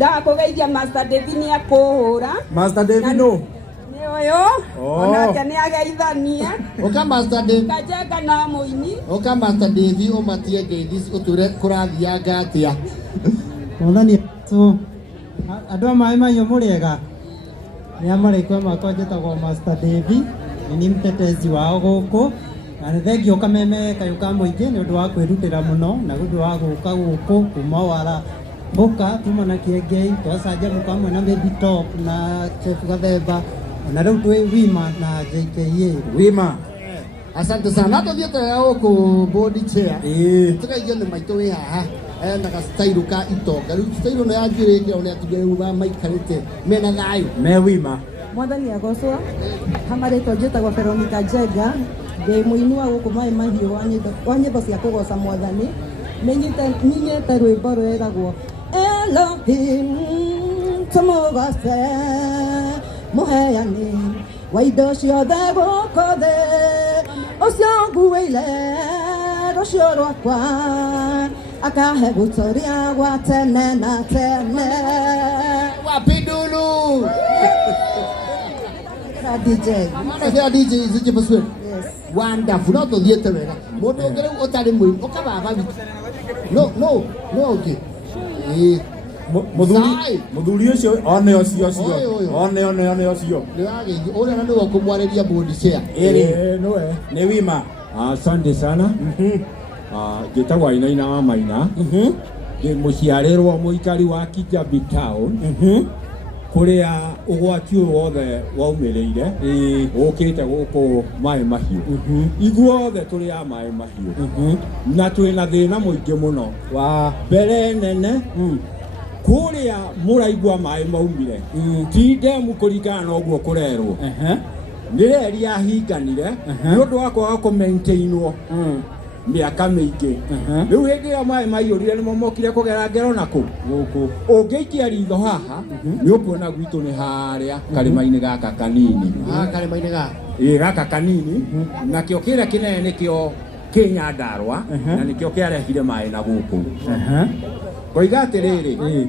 Da kugeithia Master David ni akuhura. Master David no. Ni uyu. Ona jani ageithania. Oka Master David. Kajenga na muini. Oka Master David o matie geithis uture kurathia ngatia. Mwathani so andũ a maĩ mahiũ mũrĩega nĩ amarĩkwo makwa njĩtagwo Master David nĩ mũtetezi wao gũkũ na nĩ thengio kameme kayũ ka mũingĩ nĩ ũndũ wa kwĩrutĩra mũno na ũndũ wa gũka gũkũ kuma wara Boka tuma na Kiengei twacanjamũka hamwe na Baby Top na Chef Gathemba na rĩu twĩ Wima na JKA Wima. Asante sana tuthiete gũkũ board chair tukaigua nĩ maitũ wĩ haha na gastairu ka itonga rĩu stairu no yanjĩrĩte ona atigĩrĩra maikarĩte mena thayũ me Wima. Mwathani agocwo hamarĩtwo njĩtagwo Veronica Njenga ndĩ mũini wa gũkũ maĩ mahiũ wa nyĩmbo cia kũgoca Mwathani nĩnyite rwĩmbo rwĩragwo Elohim tũmũgoce mũheani wa indo ciothe gũkũ thĩ ũcio nguĩire rũciũ rwakwa akahe gũtũũria gwa tene na tene. Wapindulu DJ. Mana DJ zije baswe. Yes. Wonderful. No tuthiete wega. Mũndũ ũngĩ rĩu ũtarĩ mũini ũkababa wiki. No okay. Muthuri ucio one ocio one ocio nĩwagĩithio ũrĩa na nĩwe ũkũmwarĩria board chair nowe nĩ Wima. Asante sana. Njĩtagwo Ainaina wa Maina. Ndĩ mũciarĩrwo mũikari wa Kijabi Town. Kũrĩa ũgwati ũyũ wothe waumĩrĩire ũkĩte gũkũ maĩ mahiũ. Ithuothe tũrĩ a maĩ mahiũ na twĩna thĩna mũingĩ mũno wa mbere nene kũrĩa mũraigua maĩ maumire ti ndemu kũringana na ũguo kũrerwo nĩ reri yahinganire nĩ ũndũ wa kwaga kũ-maintainwo mĩaka mĩingĩ. Rĩu hĩndĩ ĩrĩa maĩ maiyũrire nĩmo mokire kũgera ngero nakũ gũkũ. Ũngĩikia ritho haha nĩ ũkuona gwitũ nĩ harĩa karĩma-inĩ gaka kanini. Karĩma-inĩ gaka gaka kanini nakĩo kĩrĩa kĩnene nĩkĩo Kĩnyandarũa na nĩkĩo kĩarehire maĩ na gũkũ. Koiga atĩrĩrĩ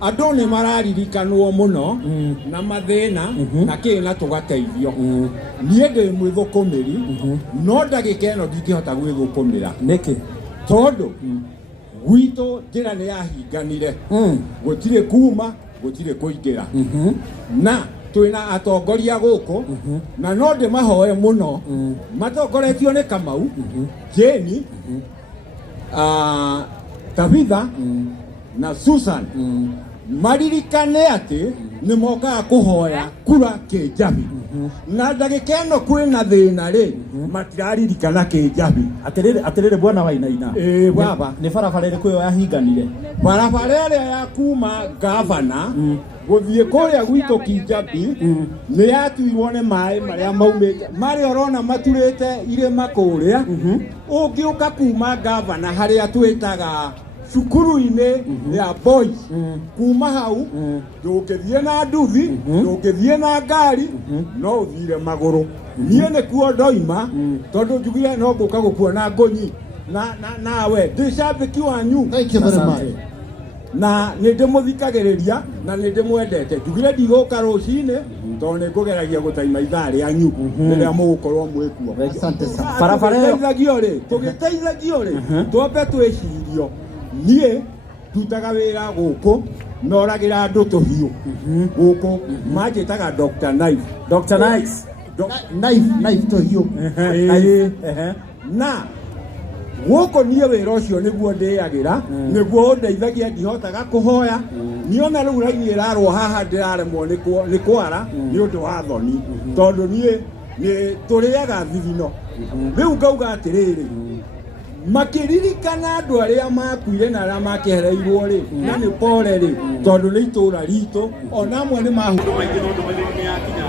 andũ nĩ mararirikanwo mũno na mathĩna na kĩĩ na tũgateithio. Niĩ ndĩ mwĩthũkũmĩri no ndagĩka ĩno ndingĩhota gwĩthũkũmĩra. Nĩkĩ? Tondũ gwitũ njĩra nĩ yahinganire gũtirĩ kuma gũtirĩ kũingĩra na twĩna atongoria gũkũ na no ndĩmahoe mũno matongoretio nĩ Kamau Jane Tabitha na Susan maririkane atĩ nĩ mokaga kũhoya kura Kĩnjabi na ndagĩka ĩno kwĩna thĩna rĩ matiraririkana Kĩnjabi. Atĩrĩrĩ bwana wa Ainaina. Baba nĩ barabara ĩrĩkũ ĩyo yahinganire? Barabara ĩrĩa ya kuma gavana gũthiĩ kũrĩa gwitũ Kĩnjabi nĩ yatuirwo nĩ maĩ marĩa maumĩte marĩa ũrona maturĩte irĩma kũrĩa. Ũngĩũka kuma gavana harĩa twĩtaga cukuru-inĩ ya boys kuma hau ndũngĩthiĩ na nduthi ndũngĩthiĩ na ngari no ũthire magũrũ. Niĩ nĩkuo ndoima tondũ njugire no ngũka gũkuona ngũnyi nawe ndĩ cambĩki wanyu na nĩ ndĩmũthikagĩrĩria na nĩ ndĩmwendete. Njugire ndigũka rũcinĩ tondũ nĩ ngũgeragia gũtaima ithaa rĩanyu rĩrĩa mũgũkorwo mwĩkuo. Tũgĩteithagio rĩ twambe twĩcirio. Niĩ ndutaga wĩra gũkũ noragĩra andũ tũhiũ gũkũ manjĩtaga Dr. Knife. Dr. Nice. Knife tũhiũ na gũkũ niĩ wĩra ũcio nĩguo ndĩagĩra nĩguo ũndeithagia ndihotaga kũhoya. Niona rĩu raini ĩrarwo haha ndĩraremwo nĩ kwara nĩ ũndũ wa thoni tondũ niĩ nĩ tũrĩaga thithino. Rĩu ngauga atĩrĩrĩ makiririkana andũ arĩa makuire na arĩa makĩhereirwo rĩ na nĩ pore rĩ tondũ nĩ itũra ritũ ona amwe nĩ mahũthũ maingĩ no ndũmĩrĩri nĩ yakinya.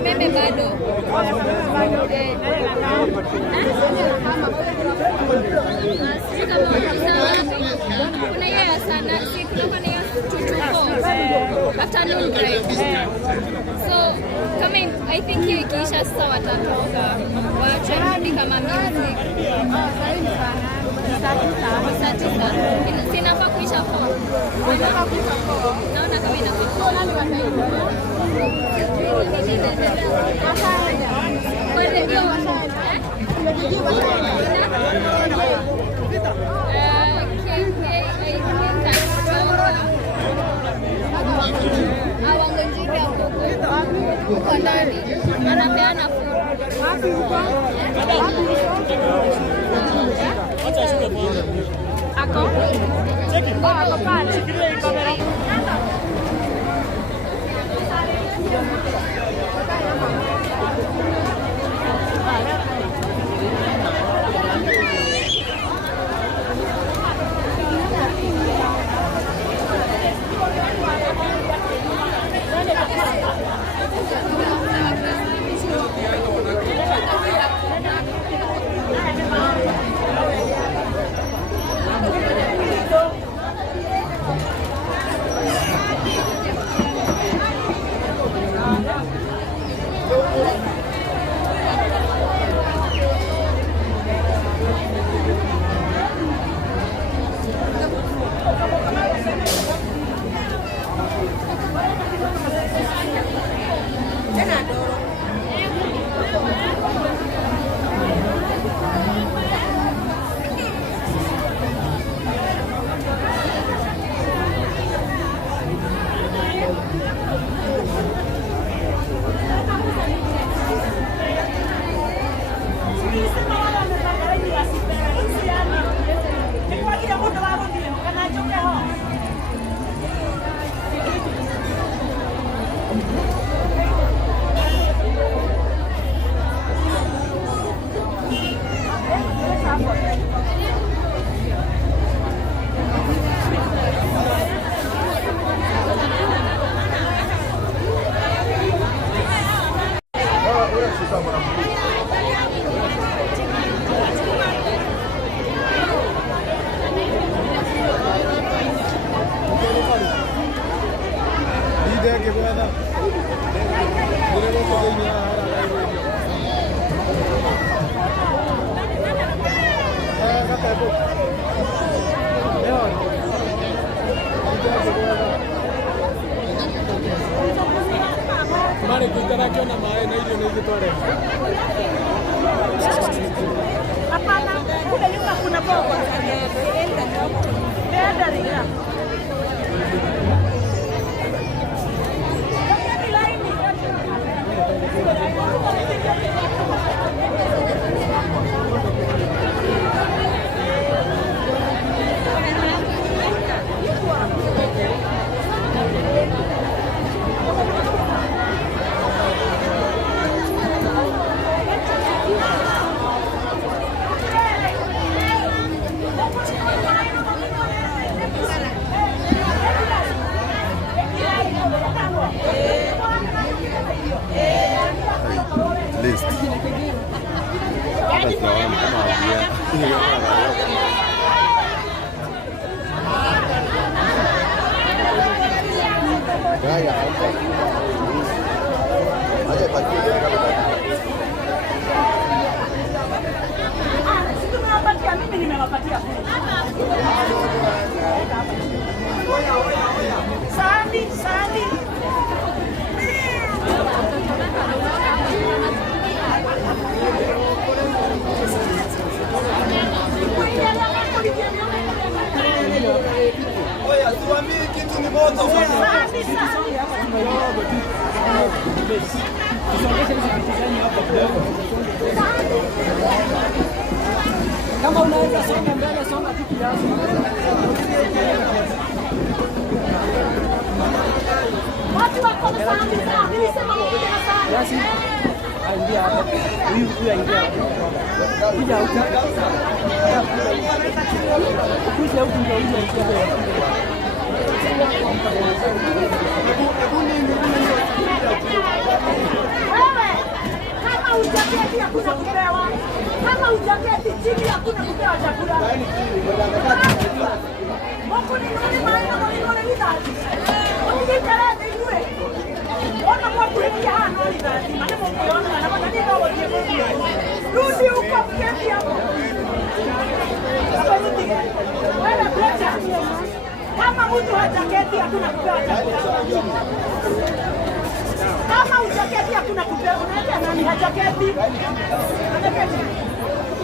Meme bado. Kuna yeye sana si kutoka na chuchuko afternoon drive. So kama I think ikiisha sasa watatoka waache rudi kama music. Sinafaa kuisha 4. Naona kama inafaa. Uko ndani anapeana ako pale. Mari kitarakiona mae na irio ni gitore. Hapana, kule nyuma kuna bogo. Nenda ringa. List. That's not one. Mimi nimewapatia Sandi. Oya, tuambie kitu ni moto. Kama unaweza songa mbele, songa tu kiasi. Watu wako na Sandi, nilisema moja na Sandi. Ingia hapo. Huyu ingia hapo. Kuja huko. Kuja huko ndio ingia. Kama hujaketi hakuna kupewa. Kama hujaketi chini hakuna kupewa chakula. Mungu ni nani maana ni nani? Ukikeleza iwe. Ona kwa kuingia hano ni nani? Maana Mungu yona na maana ndio wote. Rudi huko keti hapo. Wewe brecha. Kama mtu hajaketi hakuna kupewa chakula. Kama hujaketi hakuna kupewa. Unaenda nani hajaketi?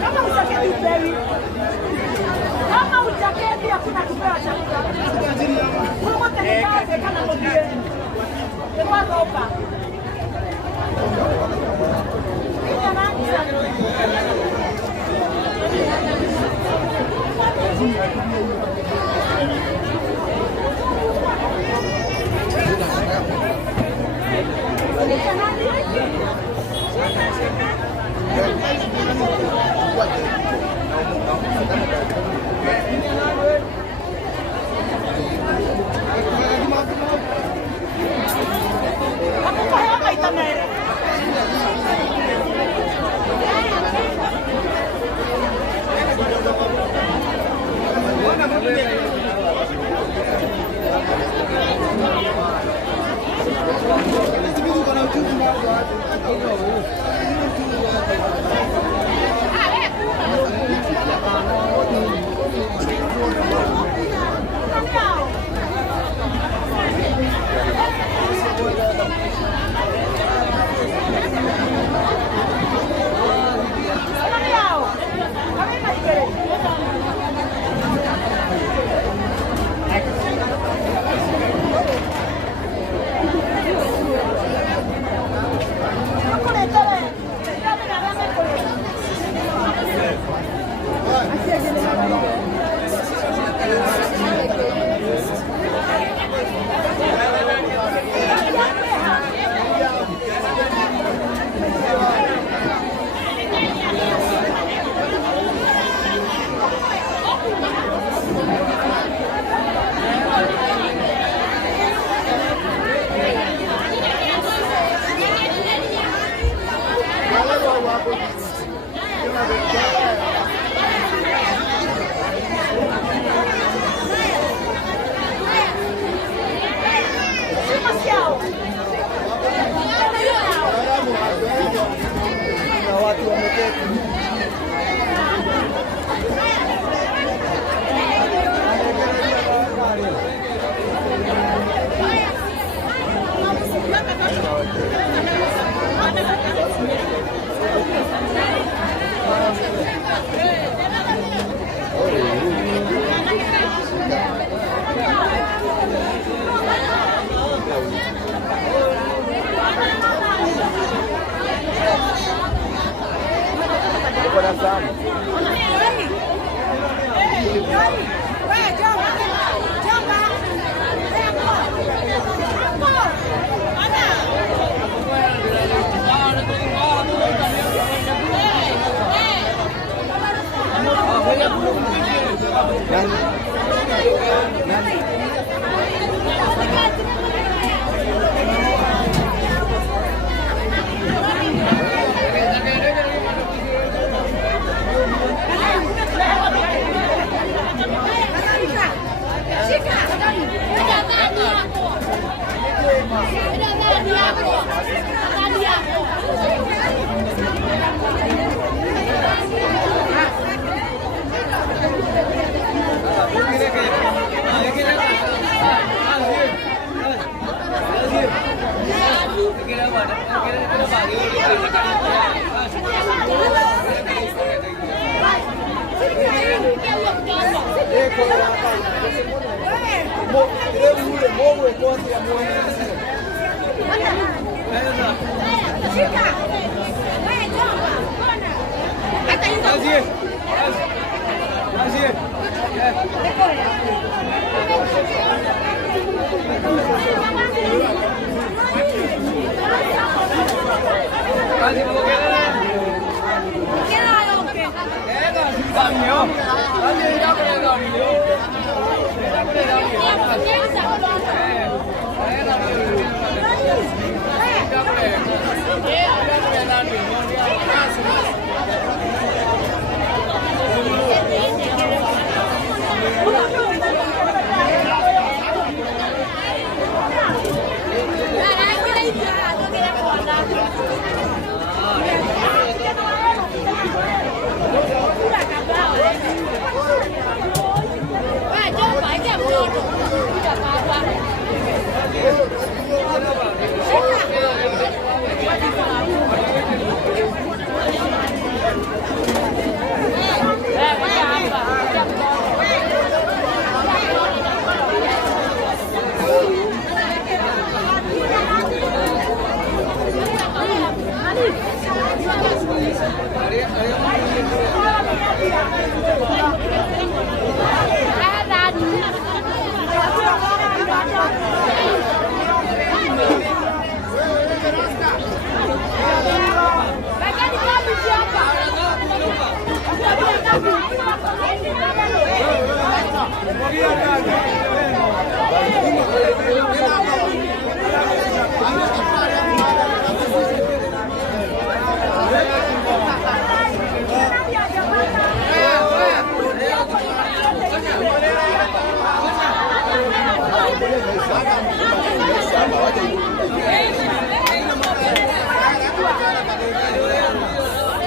Kama hujaketi upewi. Kama hujaketi hakuna kupewa chakula. Mungu tenikaze kama mtie. Kwa ropa. Ina nani sana?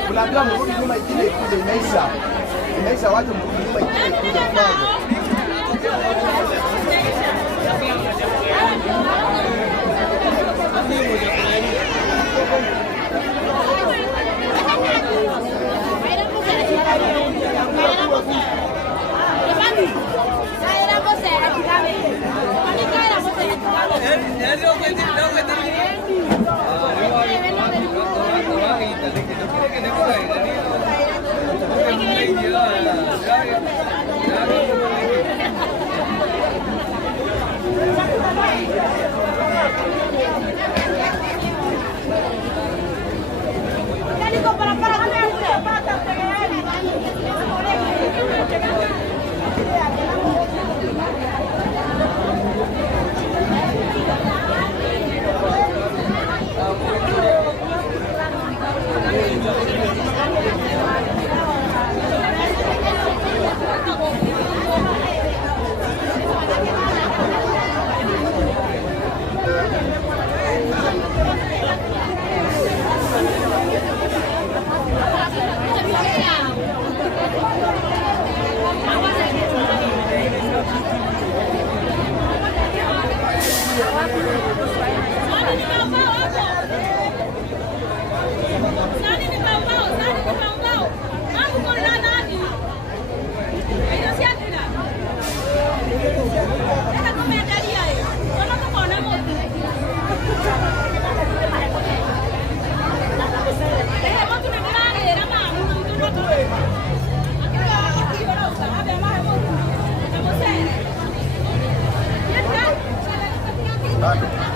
Unaambiwa mrudi nyuma ikile ikuje imeisha. Imeisha watu mrudi nyuma ikile ikuje mfano. Gracias.